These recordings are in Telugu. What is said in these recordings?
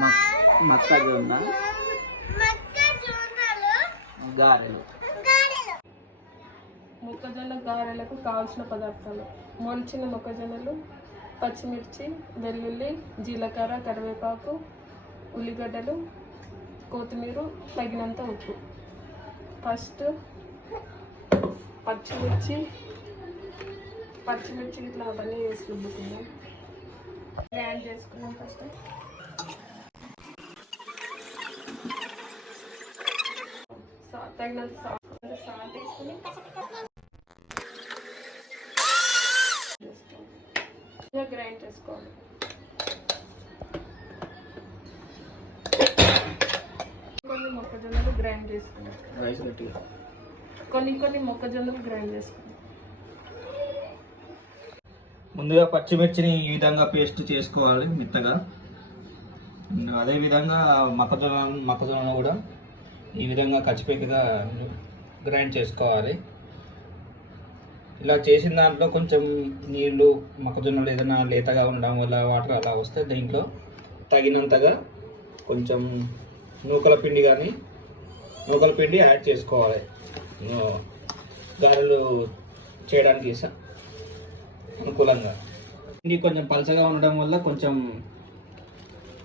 మొక్కజొన్న. గారెలు. మొక్కజొన్న గారెలకు కావాల్సిన పదార్థాలు. మొలిచిన మొక్కజొన్నలు పచ్చిమిర్చి వెల్లుల్లి జీలకర్ర కరివేపాకు ఉల్లిగడ్డలు కొత్తిమీర తగినంత ఉప్పు. ఫస్ట్ పచ్చిమిర్చి పచ్చిమిర్చి ఇట్లా అవన్నీ వేసి రుబ్బుకుందాం. గ్రైండ్ చేసుకున్నాం ఫస్ట్. తగినంత సాల్ట్ వేసుకుని గ్రైండ్ చేసుకోవాలి కొన్ని మొక్కజొన్నలు గ్రైండ్ చేసుకున్నాం. కొన్ని కొన్ని మొక్కజొన్నలు గ్రైండ్ చేసుకున్నాం. ముందుగా పచ్చిమిర్చిని ఈ విధంగా పేస్ట్ చేసుకోవాలి మెత్తగా. అండ్ అదే విధంగా మొక్కజొన్న మొక్కజొన్న కూడా ఈ విధంగా కచ్చిపెక్కగా గ్రైండ్ చేసుకోవాలి. ఇలా చేసిన దాంట్లో కొంచెం నీళ్ళు మొక్కజొన్నలు ఏదైనా లేతగా ఉండడం వల్ల వాటర్ అలా వస్తే దీంట్లో తగినంతగా కొంచెం నూకల పిండి కానీ నూకల పిండి యాడ్ చేసుకోవాలి. గారెలు చేయడానికి స- అనుకూలంగా. పిండి కొంచెం పలచగా ఉండడం వల్ల కొంచెం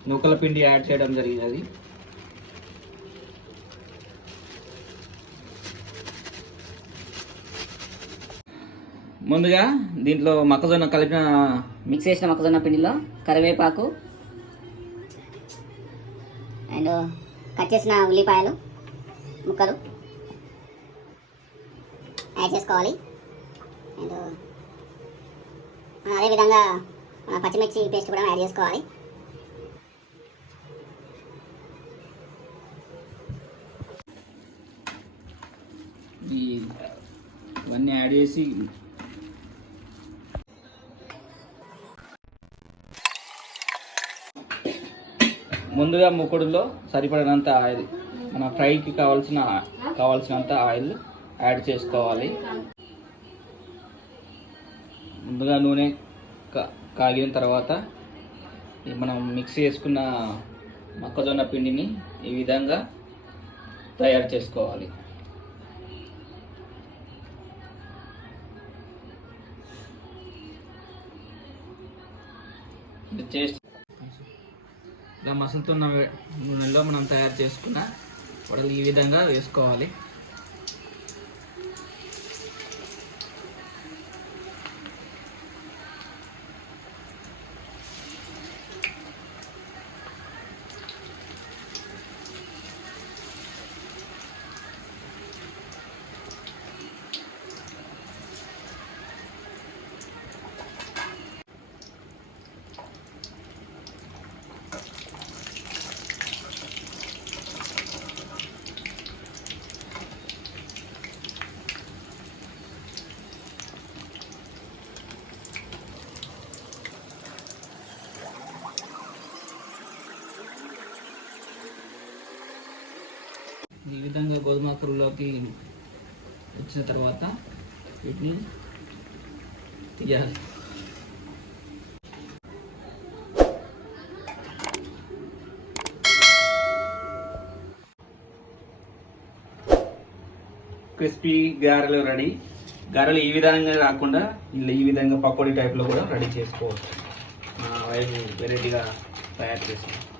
నూకల పిండి యాడ్ చేయడం జరిగినది. ముందుగా దీంట్లో మొక్కజొన్న కలిపిన మిక్స్ చేసిన మొక్కజొన్న పిండిలో కరివేపాకు అండ్ కట్ చేసిన ఉల్లిపాయలు ముక్కలు యాడ్ చేసుకోవాలి. అండ్ అదేవిధంగా పచ్చిమిర్చి పేస్ట్ కూడా యాడ్ చేసుకోవాలి. ఇవన్నీ యాడ్ చేసి ముందుగా ముక్కుడులో సరిపడినంత ఆయిల్ మన ఫ్రైకి కావాల్సిన కావాల్సినంత ఆయిల్ యాడ్ చేసుకోవాలి. ముందుగా నూనె కా- కాగిన తర్వాత మనం మిక్స్ చేసుకున్న మొక్కజొన్న పిండిని ఈ విధంగా తయారు చేసుకోవాలి. చేస్తే చేసి ఇలా మసులుతున్న నూనెలో మనం తయారు చేసుకున్న వడలు ఈ విధంగా వేసుకోవాలి. ఈ విధంగా గోధుమ కరువులోకి వచ్చిన తర్వాత వీటిని తీయాలి. క్రిస్పీ గారెలు రెడీ. గారెలు ఈ విధంగా కాకుండా ఇలా ఈ విధంగా పకోడీ టైప్లో కూడా రెడీ చేసుకోవచ్చు. వైపు వెరైటీగా తయారు చేస్తాం